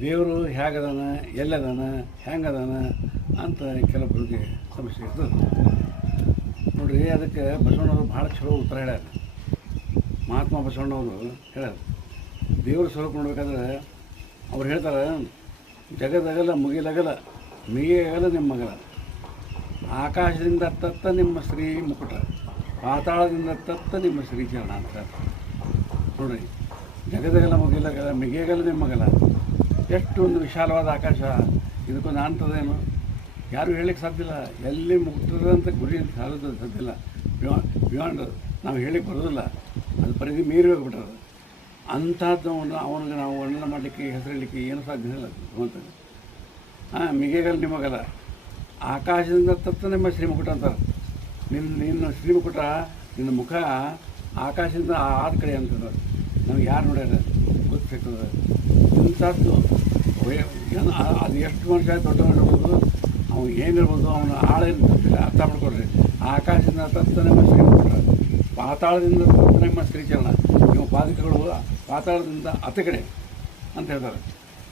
ದೇವರು ಹೇಗದಾನ, ಎಲ್ಲದಾನ, ಹೆಂಗದಾನ ಅಂತ ಕೆಲವೊಬ್ಬರಿಗೆ ಸಮಸ್ಯೆ ಇರ್ತದೆ ನೋಡ್ರಿ. ಅದಕ್ಕೆ ಬಸವಣ್ಣವರು ಭಾಳ ಚಲೋ ಉತ್ತರ ಹೇಳ್ಯಾರ. ಮಹಾತ್ಮ ಬಸವಣ್ಣವರು ಹೇಳ್ಯಾರ, ದೇವ್ರ ಸ್ವರೂಪ ನೋಡ್ಬೇಕಾದ್ರೆ ಅವ್ರು ಹೇಳ್ತಾರೆ, ಜಗದಗಲ ಮುಗಿಲಗಲ ಮಿಗಿಯಗಲ ನಿಮ್ಮ ಮಗಲ, ಆಕಾಶದಿಂದ ತತ್ತ ನಿಮ್ಮ ಶ್ರೀ ಮುಕುಟ, ಪಾತಾಳದಿಂದ ತತ್ತ ನಿಮ್ಮ ಶ್ರೀಚರಣ ಅಂತ ನೋಡ್ರಿ. ಜಗದಗಲ ಮುಗಿಲಗಲ ಮಿಗಿಯಗಲ ನಿಮ್ಮ ಮಗಲ, ಎಷ್ಟು ಒಂದು ವಿಶಾಲವಾದ ಆಕಾಶ, ಇದಕ್ಕೊಂದು ಅಂತದೇನು ಯಾರು ಹೇಳಲಿಕ್ಕೆ ಸಾಧ್ಯವಿಲ್ಲ. ಎಲ್ಲಿ ಮುಗ್ತದಂತ ಗುರಿ ಅಂತ ಸಾಲೋದು ಸಾಧ್ಯವಿಲ್ಲ. ಬಿಯಾಂಡ್ ನಾವು ಹೇಳಿಕ್ಕೆ ಬರೋದಿಲ್ಲ, ಅದು ಪರಿಧಿ ಮೀರಿ ಹೋಗ್ಬಿಟ್ರದು. ಅಂಥದ್ದು ಅವನಿಗೆ ನಾವು ವರ್ಣನೆ ಮಾಡಲಿಕ್ಕೆ, ಹೆಸರಿಡಲಿಕ್ಕೆ ಏನು ಸಾಧ್ಯ ಇಲ್ಲ ಭಗವಂತನಿಗೆ. ಮಿಗೆಗಲ್ ನಿಮಗಲ್ಲ, ಆಕಾಶದಿಂದ ತತ್ತ ನಿಮ್ಮ ಶ್ರೀಮುಕುಟ ಅಂತಾರೆ. ನಿನ್ನ ಶ್ರೀಮುಕುಟ, ನಿನ್ನ ಮುಖ ಆಕಾಶದಿಂದ ಆದ ಕಡೆ ಅಂತದ. ನಮ್ಗೆ ಯಾರು ನೋಡ್ಯಾರ ಗೊತ್ತಿರ್ತದೆ. ಇಂಥದ್ದು ಅದು ಎಷ್ಟು ಮನುಷ್ಯ ದೊಡ್ಡ ಇರ್ಬೋದು, ಅವ್ನು ಏನಿರ್ಬೋದು, ಅವನು ಆಳ ಇರ್ತಿಲ್ಲ. ಅರ್ಥ ಮಾಡ್ಕೊಡ್ರಿ. ಆಕಾಶದಿಂದ ತತ್ತ ನಿಮ್ಮ ಶ್ರೀಮುಕುಟ, ಪಾತಾಳದಿಂದ ತತ್ತ ನಿಮ್ಮ ಶ್ರೀಚರಣ, ನೀವು ಪಾದಕಗಳು ಪಾತಾಳದಿಂದ ಅತ್ತ ಕಡೆ ಅಂತ ಹೇಳ್ತಾರೆ.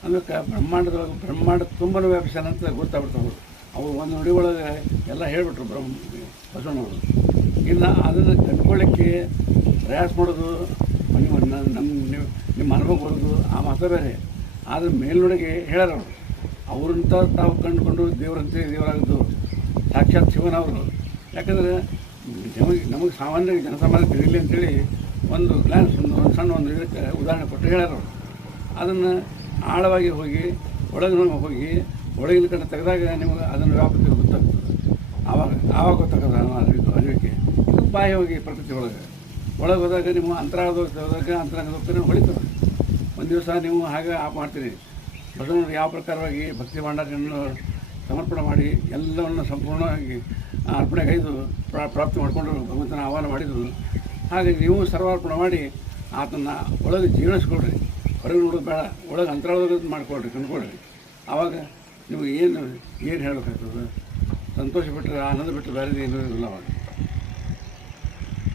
ಅದಕ್ಕೆ ಬ್ರಹ್ಮಾಂಡ ತುಂಬಾ ವ್ಯಾಪಿಸ್ಯಾನ ಅಂತ ಗೊತ್ತಾಗ್ಬಿಡ್ತಾವೆ. ಅವರು ಒಂದು ನುಡಿ ಒಳಗೆ ಎಲ್ಲ ಹೇಳಿಬಿಟ್ರು ಬಸವಣ್ಣವರು. ಇನ್ನು ಅದನ್ನು ಕಂಡುಕೊಳ್ಳಿಕ್ಕೆ ಪ್ರಯಾಸ ಮಾಡೋದು, ನಿಮ್ಮ ಅನುಭವ ಬರೋದು ಆ ಮಾತ್ರ ಬೇರೆ. ಆದರೆ ಮೇಲ್ನೊಳಗೆ ಹೇಳ್ಯಾರ ಅವ್ರಂತ ತಾವು ಕಂಡುಕೊಂಡು ದೇವರಂತೆ ದೇವರಾಗಿದ್ದು ಸಾಕ್ಷಾತ್ ಶಿವನವರು. ಯಾಕಂದರೆ ನಮಗೆ ಸಾಮಾನ್ಯ ಜನಸಾಮಾನ್ಯ ತಿಳಿಯಲಿ ಅಂತೇಳಿ ಒಂದು ಗ್ಲಾನ್ಸ್, ಒಂದು ಸಣ್ಣ ಒಂದು ಇದಕ್ಕೆ ಉದಾಹರಣೆ ಕೊಟ್ಟು ಹೇಳ್ಯಾರ ಅವರು. ಅದನ್ನು ಆಳವಾಗಿ ಹೋಗಿ ಒಳಗೆ ಹೋಗಿ ಒಳಗಿನ ಕಡೆ ತೆಗೆದಾಗ ನಿಮಗೆ ಅದನ್ನು ವ್ಯಾಪಕ ಗೊತ್ತಾಗ್ತದೆ. ಆವಾಗ ಗೊತ್ತಾಗ್ತದೆ ಅರಿವಿಕೆ. ಇದು ಬಾಹ್ಯವಾಗಿ ಪ್ರಕೃತಿ ಒಳಗೆ ಹೋದಾಗ ನೀವು ಅಂತರಾಳದಾಗ ಅಂತರಂಗದೊಪ್ಪನೆ ಹೊಳಿತದೆ. ಒಂದು ದಿವಸ ನೀವು ಹಾಗೆ ಆಪ್ ಮಾಡ್ತೀರಿ. ಬಸವಣ್ಣರು ಯಾವ ಪ್ರಕಾರವಾಗಿ ಭಕ್ತಿ ಭಂಡಾರವನ್ನು ಸಮರ್ಪಣೆ ಮಾಡಿ ಎಲ್ಲವನ್ನು ಸಂಪೂರ್ಣವಾಗಿ ಅರ್ಪಣೆಗೈದು ಪ್ರಾಪ್ತಿ ಮಾಡಿಕೊಂಡು ಭಗವಂತನ ಆಹ್ವಾನ ಮಾಡಿದರು. ಹಾಗೆ ನೀವು ಸರ್ವಾರ್ಪಣೆ ಮಾಡಿ ಆತನ ಒಳಗೆ ಜೀರ್ಣಿಸ್ಕೊಳ್ರಿ. ಹೊರಗೆ ನೋಡೋದು ಬೇಡ, ಒಳಗೆ ಅಂತರಾಳದಾಗ ಮಾಡ್ಕೊಳ್ರಿ, ಕಂಡುಕೊಳ್ರಿ. ಆವಾಗ ನಿಮಗೆ ಏನು ಹೇಳಬೇಕಾಗ್ತದೆ. ಸಂತೋಷ ಬಿಟ್ಟರೆ, ಆನಂದ ಬಿಟ್ಟರೆ ಬೇರೆ ಏನೂ ಇಲ್ಲ ಅವಾಗ.